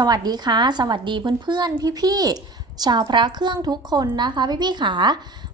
สวัสดีค่ะ สวัสดีเพื่อนๆ พี่ๆ ชาวพระเครื่องทุกคนนะคะพี่ๆขา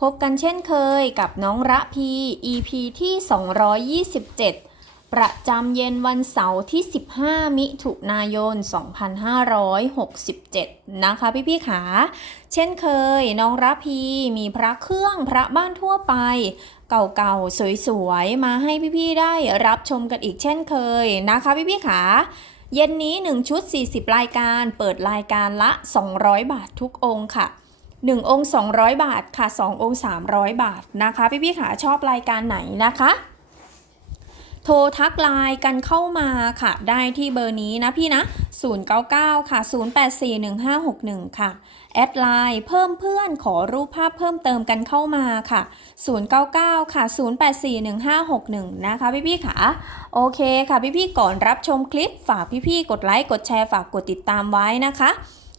พบกันเช่นเคยกับน้องระพี EP ที่ 227 ประจำเย็นวันเสาร์ที่ 15 มิถุนายน 2567 นะคะพี่ๆขาเช่นเคยน้องระพีมีพระเครื่องพระบ้านทั่วไปเก่าๆ สวยๆ มาให้พี่ๆ ได้รับชมกันอีกเช่นเคยนะคะพี่ๆขา เย็นนี้ 1 ชุด 40 รายการ เปิดรายการละ 200 บาททุกองค์ค่ะ1องค์200 บาทค่ะ2องค์300 บาทนะคะ พี่พี่ขาชอบรายการไหนนะคะ โทรทักไลน์กันเข้ามาค่ะ ได้ที่เบอร์นี้นะพี่นะ 099 ค่ะ 084151ค่ะ แอดไลน์เพิ่มเพื่อนขอรูปภาพเพิ่มเติมกันเข้ามาค่ะ 099 ค่ะ 084151นะคะพี่ๆค่ะโอเคค่ะพี่ๆก่อนรับชมคลิปฝากพี่ๆกดไลค์กดแชร์ฝากกดติดตามไว้นะคะ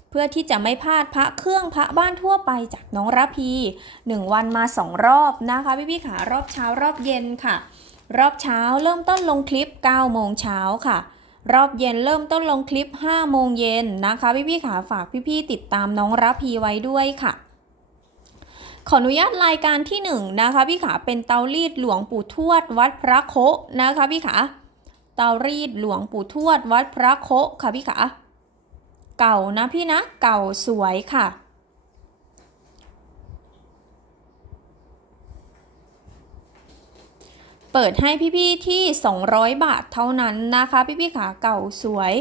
เพื่อที่จะไม่พลาดพระเครื่องพระบ้านทั่วไปจากน้องระพี 1 วันมา 2 รอบนะคะพี่ๆค่ะรอบเช้ารอบเย็นค่ะ รอบเช้าเริ่มต้นลงคลิป9โมงเช้าค่ะ รอบเย็นเริ่มต้นลงคลิป 5 โมงเย็นนะคะ พี่ๆค่ะฝากพี่ๆติดตามน้องระพีไว้ด้วยค่ะ ขออนุญาตรายการที่ 1 นะคะ พี่ขาเป็นเตารีดหลวงปู่ทวดวัดพระโคนะคะพี่ขาเตารีดหลวงปู่ทวดวัดพระโคค่ะพี่ขาเก่านะพี่นะเก่าสวยค่ะ เปิดให้พี่ๆที่ 200 บาทเท่านั้นนะคะ พี่ๆขาเก่าสวย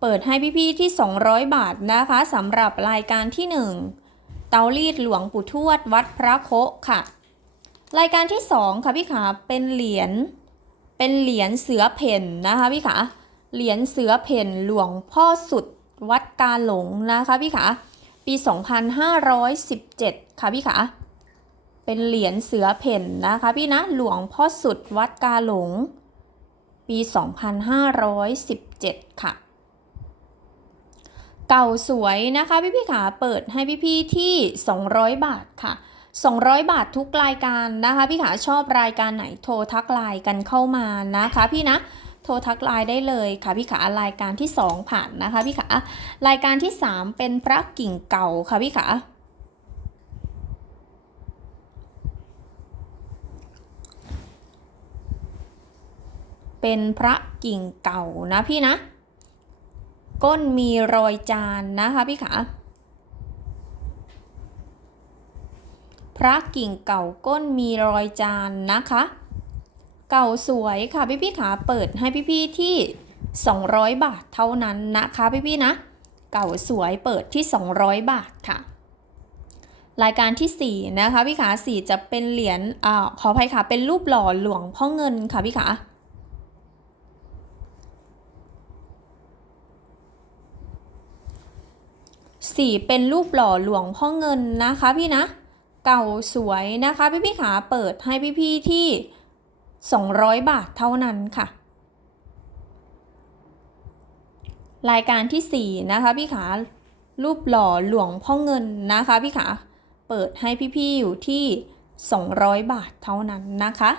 เปิดให้พี่ๆที่ 200 บาทนะคะสำหรับรายการที่ 1 เตารีดหลวงปู่ทวดวัดพระโคค่ะ รายการที่ 2 ค่ะพี่ขาเป็นเหรียญเป็นเหรียญเสือเพ่นนะคะพี่ขาเหรียญเสือเพ่นหลวงพ่อสุดวัดกาหลงนะคะพี่ขาปี 2517 ค่ะพี่ขา เป็นเหรียญเสือเพ่นนะคะพี่นะหลวงพ่อสุดวัดกาหลง ปี 2517 ค่ะเก่าสวยนะคะพี่พี่ขาเปิดให้พี่พี่ที่ 200 บาทค่ะ 200 บาททุกรายการนะคะพี่ขาชอบรายการไหนโทรทักไลน์กันเข้ามานะคะพี่นะโทรทักไลน์ได้เลยค่ะพี่ขารายการที่ 2 ผ่านนะคะพี่ขารายการที่ 3 เป็นพระกิ่งเก่าค่ะพี่ขา เป็นพระกิ่งเก่านะพี่นะ ก้นมีรอยจานนะคะพี่ขาพระกิ่งเก่าก้นมีรอยจานนะคะ เก่าสวยค่ะพี่พี่ขาเปิดให้พี่พี่ที่ 200 บาทเท่านั้นนะคะพี่พี่นะ เก่าสวยเปิดที่ 200 บาทค่ะ รายการที่ 4 นะคะพี่ขา4จะเป็นเหรียญอ่าขออภัยค่ะเป็นรูปหล่อหลวงพ่อเงินค่ะพี่ขา สี่เป็นรูปหล่อหลวงพ่อเงินนะคะพี่นะ เก่าสวยนะคะพี่พี่ขาเปิดให้พี่พี่ที่ 200 บาทเท่านั้นค่ะ รายการที่ 4 นะคะพี่ขารูปหล่อหลวงพ่อเงินนะคะพี่ขาเปิดให้พี่พี่อยู่ที่ 200 บาทเท่านั้นนะคะ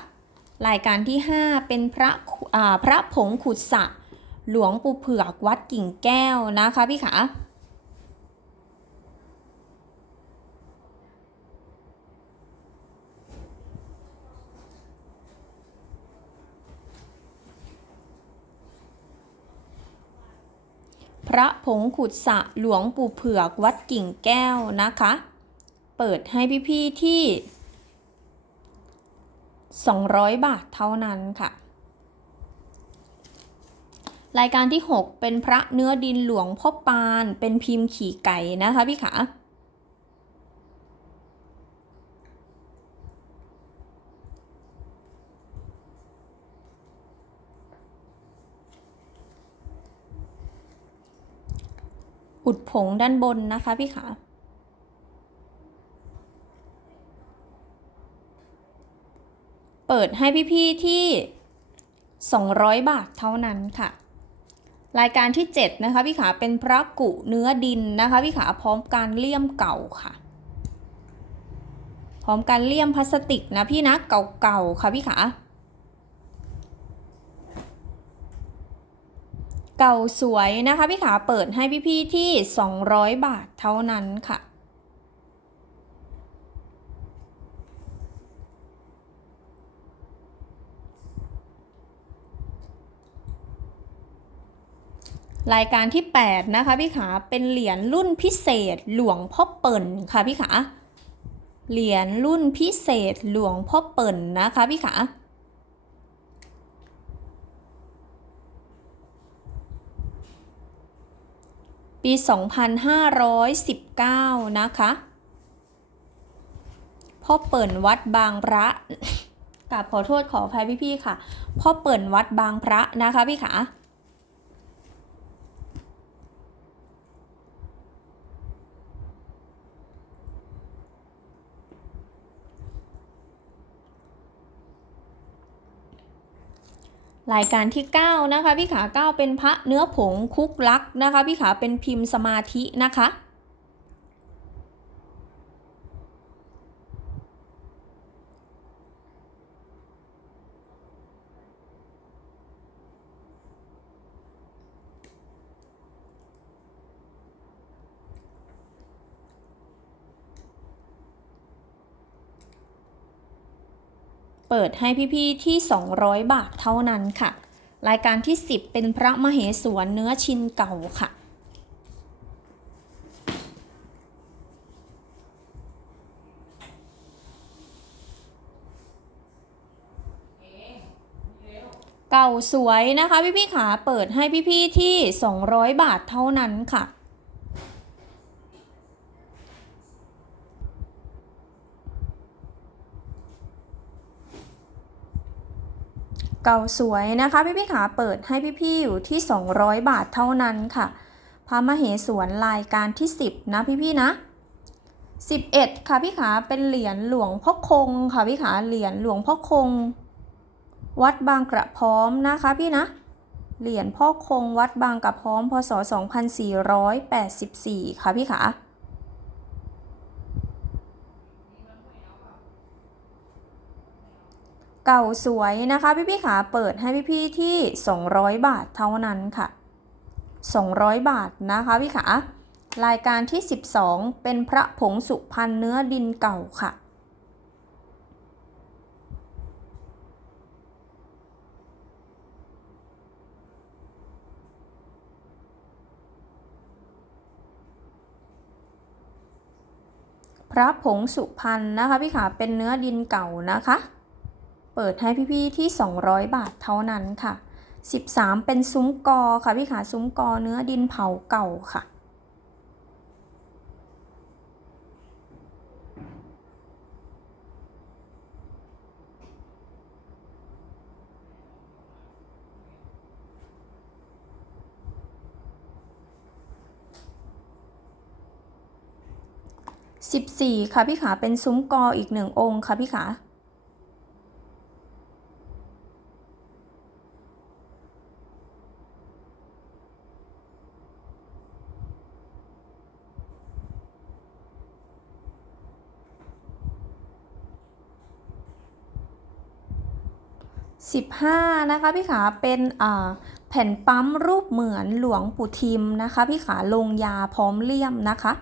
รายการที่ 5 เป็นพระพระผงขุดสระหลวงปู่เผือกวัดกิ่งแก้วนะคะพี่ขา ระผงขุดสะหลวงปู่เผือกวัดกิ่งแก้วนะคะ เปิดให้พี่ๆที่ 200 บาทเท่านั้นค่ะ รายการที่ 6 เป็นพระเนื้อดินหลวงพ่อปาน เป็นพิมพ์ขี่ไก่นะคะพี่ขา อุดผงด้านบนนะคะพี่ขาเปิดให้พี่ๆที่ 200 บาทเท่านั้นค่ะ รายการที่ 7 นะคะพี่ขาเป็นพระกุเนื้อดินนะคะพี่ขาพร้อมการเลี่ยมเก่าค่ะ พร้อมการเลี่ยมพลาสติกนะพี่นะเก่าๆค่ะพี่ขา เก่าสวยนะคะพี่ขาเปิดให้พี่ๆที่ 200 บาทเท่านั้นค่ะรายการที่ 8 นะคะพี่ขาเป็นเหรียญรุ่นพิเศษหลวงพ่อเปิ่นค่ะพี่ขาเหรียญรุ่นพิเศษหลวงพ่อเปิ่นนะคะพี่ขา ปี 2519 นะคะพ่อเปิ่นวัดบางพระกับขอโทษขออภัยพี่ๆค่ะพ่อเปิ่นวัดบางพระนะคะพี่ขา รายการที่ 9 นะคะ พี่ขา 9 เป็นพระเนื้อผงคุกลักนะคะ พี่ขาเป็นพิมพ์สมาธินะคะ เปิดให้พี่ๆที่ 200 บาทเท่านั้นค่ะ รายการที่ 10 เป็นพระมเหสวนเนื้อชินเก่าค่ะ เก่าสวยนะคะพี่ๆขาเปิดให้พี่ๆที่ 200 บาทเท่านั้นค่ะ เก่าสวยนะคะพี่พี่ขาเปิดให้พี่ๆอยู่ที่ 200 บาทเท่านั้นค่ะพระมเหสวนรายการที่ 10 นะพี่ๆนะ 11 ค่ะพี่ขาเป็นเหรียญหลวงพ่อคงค่ะพี่ขาเหรียญหลวงพ่อคง วัดบางกระพร้อมนะคะพี่นะเหรียญพ่อคงวัดบางกระพร้อมพศ 2484 ค่ะพี่ขา เก่าสวยนะคะพี่พี่ขาเปิดให้พี่พี่ที่ 200 บาทเท่านั้นค่ะ 200 บาทนะคะพี่ขารายการที่ 12 เป็นพระผงสุพรรณเนื้อดินเก่าค่ะพระผงสุพรรณนะคะพี่ขาเป็นเนื้อดินเก่านะคะ เปิดให้พี่ๆที่ 200 บาทเท่านั้นค่ะ 13 เป็นซุ้มกอค่ะพี่ขาซุ้มกอเนื้อดินเผาเก่าค่ะ14 ค่ะพี่ขาเป็นซุ้มกออีกหนึ่งองค์ค่ะพี่ขา 15 นะคะพี่ขาเป็นแผ่นปั๊มรูปเหมือนหลวงปู่ทิมนะคะพี่ขาลงยาพร้อมเลี่ยมนะคะ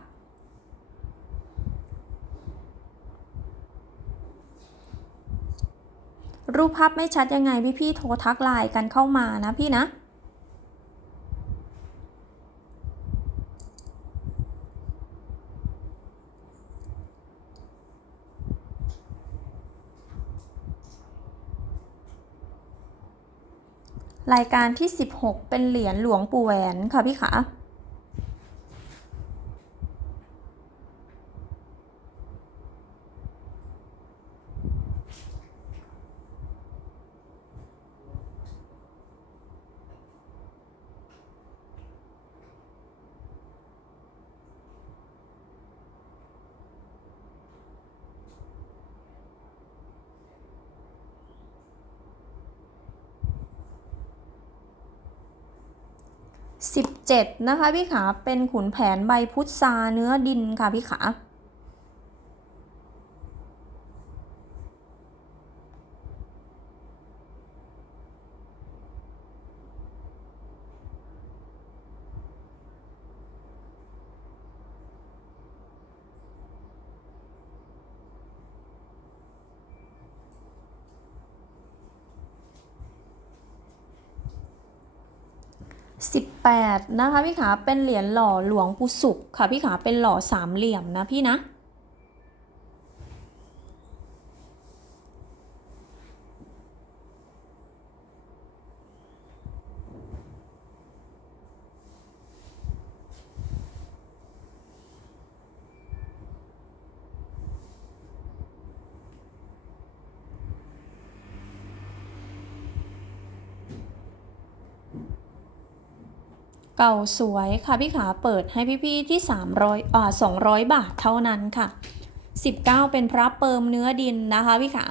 รูปภาพไม่ชัดยังไงพี่พี่โทรทักไลน์กันเข้ามานะพี่นะ รายการที่ 16 เป็นเหรียญหลวงปู่แหวนค่ะพี่ขา 17 นะคะพี่ขาเป็นขุนแผนใบพุทราเนื้อดินค่ะพี่ขา ร 8นะคะพี่ขาเป็นเหรียญหล่อหลวงปู่ศุขค่ะพี่ขาเป็นหล่อสามเหลี่ยมนะพี่นะ เก่าสวยค่ะพี่ขาเปิดให้พี่ๆที่ 300อ่า200 บาทเท่านั้นค่ะ 19 เป็นพระเปิมเนื้อดินนะคะพี่ขา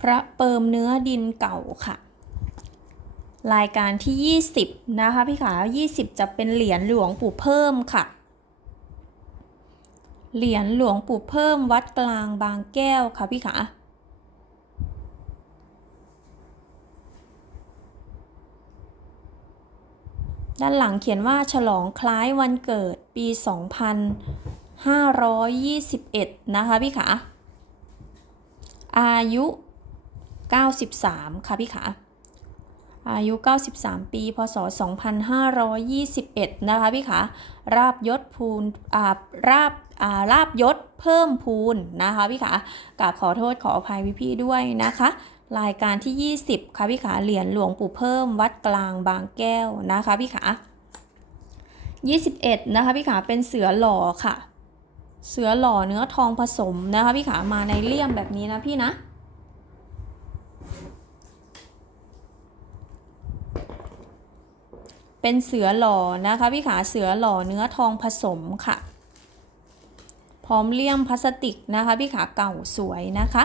พระเปิมเนื้อดินเก่าค่ะ รายการที่ 20 นะคะพี่ขา20 จะเป็นเหรียญหลวงปู่เพิ่มค่ะ เหรียญหลวงปู่เพิ่มวัดกลางบางแก้วค่ะพี่ขาด้านหลังเขียนว่าฉลองคล้ายวันเกิดปี 2521 นะคะพี่ขาอายุ 93 ค่ะพี่ขา อายุ 93 ปี พศ 2521 นะคะพี่ขาราบยศพูนอ่าราบอ่าราบยศเพิ่มพูนนะคะพี่ขากราบขอโทษขออภัยพี่ๆด้วยนะคะ รายการที่ 20 ค่ะพี่ขาเหรียญหลวงปู่เพิ่มวัดกลางบางแก้วนะคะพี่ขา21 นะคะพี่ขาเป็นเสือหล่อค่ะ เสือหล่อเนื้อทองผสมนะคะพี่ขามาในเลี่ยมแบบนี้นะพี่นะ เป็นเสือหล่อนะคะพี่ขาเสือหล่อเนื้อทองผสมค่ะ พร้อมเลี่ยมพลาสติกนะคะพี่ขาเก่าสวยนะคะ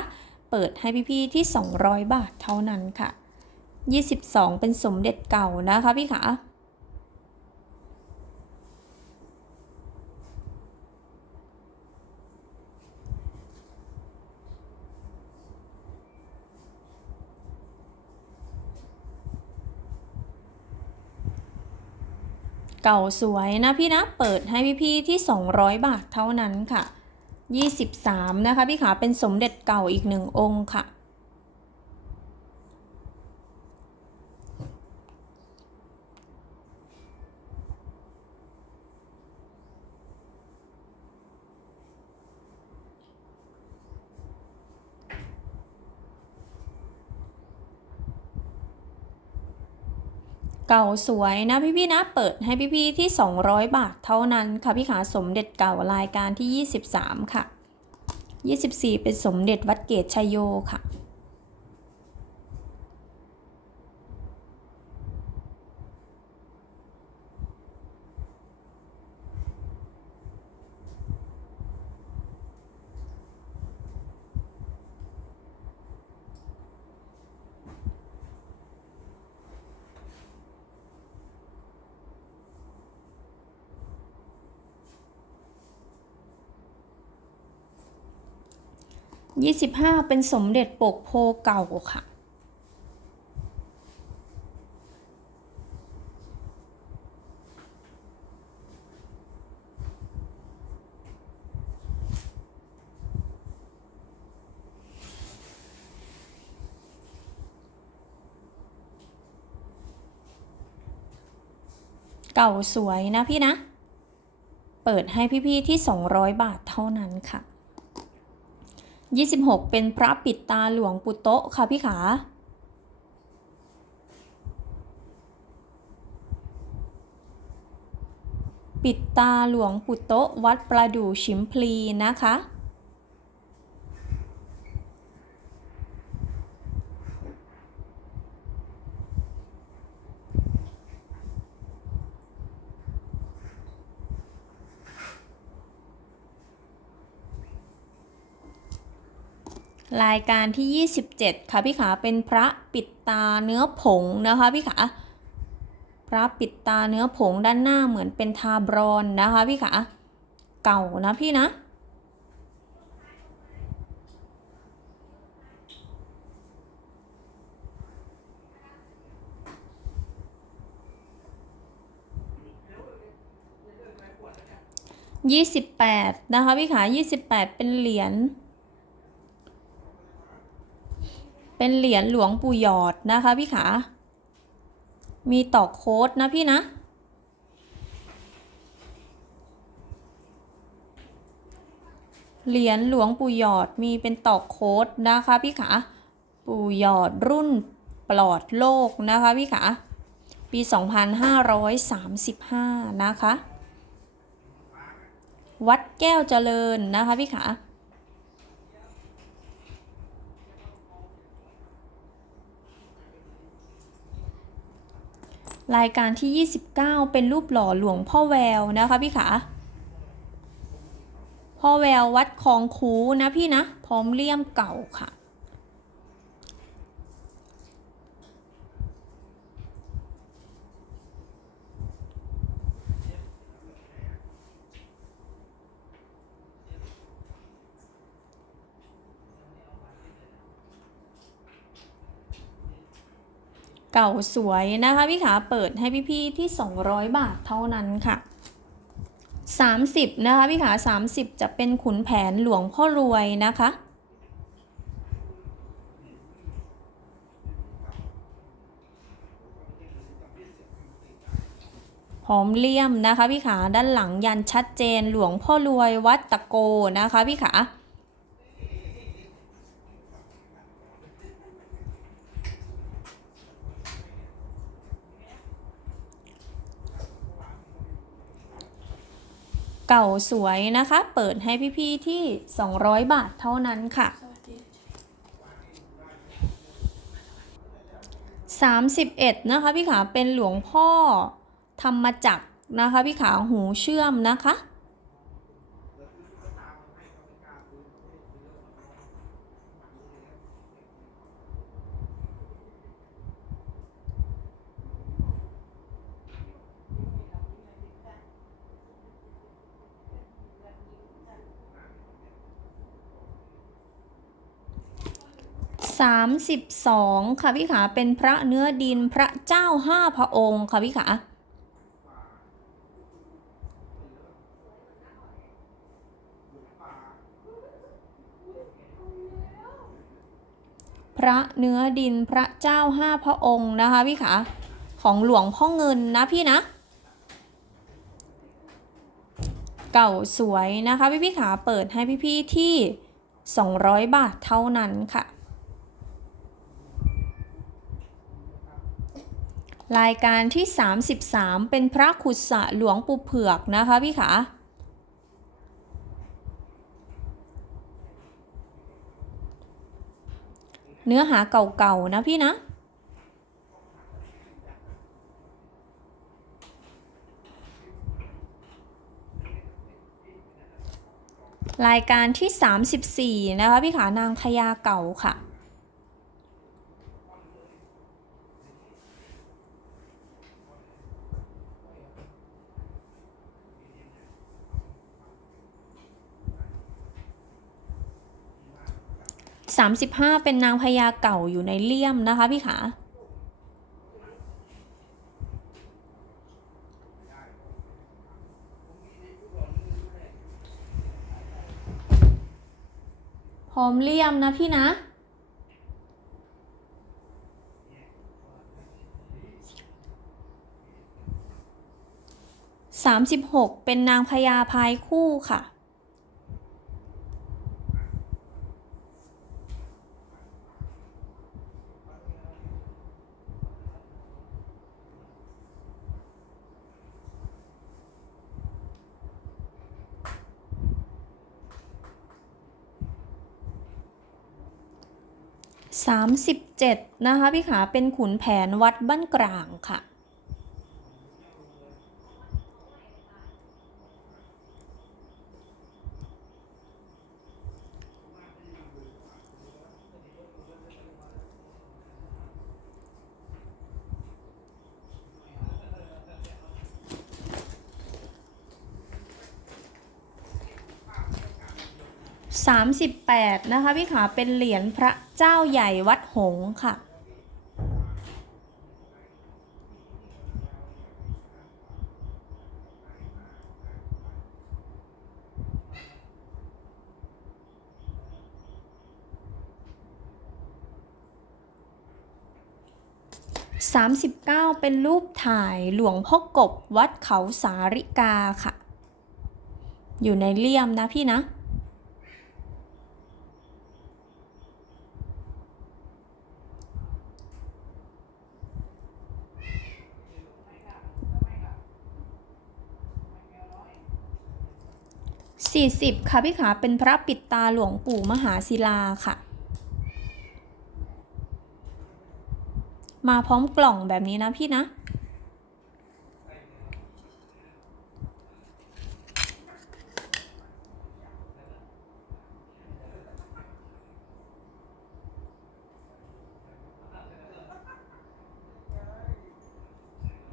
เปิดให้พี่ๆที่ 200 บาทเท่านั้นค่ะ 22 เป็นสมเด็จเก่านะคะพี่ขา เก่าสวยนะพี่นะ เปิดให้พี่ๆที่ 200 บาทเท่านั้นค่ะ 23 นะคะพี่ขาเป็นสมเด็จเก่าอีกหนึ่งองค์ค่ะ เก่าสวยนะพี่ๆนะเปิดให้พี่ๆที่ 200 บาทเท่านั้นค่ะพี่ขาสมเด็จเก่ารายการที่ 23 ค่ะ 24 เป็นสมเด็จวัดเกตชัยโยค่ะ 25เป็นสมเด็จปกโพเก่าค่ะ เก่าสวยนะพี่นะ เปิดให้พี่ๆที่ 200 บาทเท่านั้นค่ะ 26 เป็นพระปิดตาหลวงปุโตะค่ะพี่ขาปิดตาหลวงปุโตะวัดประดู่ชิมพลีนะคะ รายการที่ 27 ค่ะพี่ขาเป็นพระปิดตาเนื้อผงนะคะพี่ขาพระปิดตาเนื้อผงด้านหน้าเหมือนเป็นทาบรอนนะคะพี่ขาเก่านะพี่นะยี่สิบแปดนะคะพี่ขายี่สิบแปดเป็นเหรียญ เป็นเหรียญหลวงปู่หยอดนะคะพี่ขา มีตอกโค้ดนะพี่นะ เหรียญหลวงปู่หยอดมีเป็นตอกโค้ดนะคะพี่ขาปู่หยอดรุ่นปลอดโลกนะคะพี่ขาปี 2535 นะคะ วัดแก้วเจริญนะคะพี่ขา รายการที่ 29 เป็นรูปหล่อหลวงพ่อแววนะคะพี่ขาพ่อแวววัดคลองคูนะพี่นะ พร้อมเลี่ยมเก่าค่ะ เก่าสวยนะคะพี่ขาเปิดให้พี่ๆที่ 200 บาทเท่านั้นค่ะ 30นะคะพี่ขา30 จะเป็นขุนแผนหลวงพ่อรวยนะคะพร้อมเลี่ยมนะคะพี่ขาด้านหลังยันชัดเจนหลวงพ่อรวยวัดตะโกนะคะพี่ขา เก่าสวยนะคะ เปิดให้พี่ๆที่ 200 บาทเท่านั้นค่ะ 31 นะคะพี่ขาเป็นหลวงพ่อธรรมจักรนะคะพี่ขาหูเชื่อมนะคะ 32 ค่ะพี่ขาเป็นพระเนื้อดินพระเจ้าห้าพระองค์ค่ะพี่ขาพระเนื้อดินพระเจ้าห้าพระองค์นะคะพี่ขาของหลวงพ่อเงินนะพี่นะ เก่าสวยนะคะพี่พี่ขาเปิดให้พี่ๆที่ 200 บาทเท่านั้นค่ะ รายการที่ 33 เป็นพระขุดสะหลวงปู่เผือกนะคะพี่ขาเนื้อหาเก่าๆนะพี่นะ รายการที่ 34 นะคะพี่ขานางพญาเก่าค่ะ 35 เป็นนางพญาเก่าอยู่ในเลี่ยมนะคะพี่ขาพร้อมเลี่ยมนะพี่นะสามสิบหกเป็นนางพญาพายคู่ค่ะ 37 นะคะพี่ขาเป็นขุนแผนวัดบ้านกลางค่ะ 38 นะคะพี่ขาเป็นเหรียญพระเจ้าใหญ่วัดหงค่ะสามสิบเป็นรูปถ่ายหลวงพ่อกบวัดเขาสาริกาค่ะ อยู่ในเลี่ยมนะพี่นะ 40 ค่ะพี่ขาเป็นพระปิดตาหลวงปู่มหาศิลาค่ะ มาพร้อมกล่องแบบนี้นะพี่นะ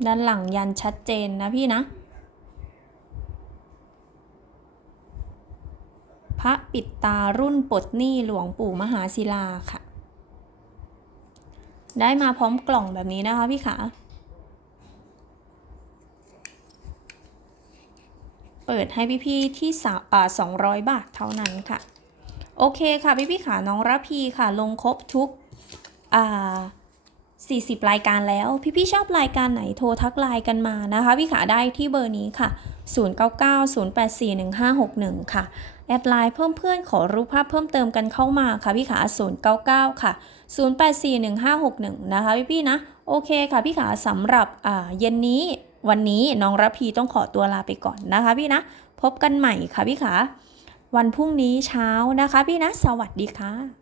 ด้านหลังยันชัดเจนนะพี่นะ พระ ปิดตารุ่นปลดหนี้หลวงปู่มหาศิลาค่ะ ได้มาพร้อมกล่องแบบนี้นะคะพี่ขา เปิดให้พี่ๆที่สาอ่า200บาทเท่านั้นค่ะ โอเคค่ะพี่ๆขาน้องระพีค่ะ ลงครบทุกอ่า40 รายการแล้ว พี่ๆชอบรายการไหนโทรทักไลน์กันมานะคะ พี่ขาได้ที่เบอร์นี้ค่ะ 0990841561 ค่ะ แอดไลน์เพิ่มเพื่อนขอรูปภาพเพิ่มเติมกันเข้ามาค่ะพี่ขา099 ค่ะ 084151 นะคะพี่พี่ๆนะ โอเคค่ะพี่ขาสำหรับอ่าเย็นนี้วันนี้น้องรับพีต้องขอตัวลาไปก่อนนะคะพี่นะ พบกันใหม่ค่ะพี่ขาวันพรุ่งนี้เช้านะคะพี่นะ สวัสดีค่ะ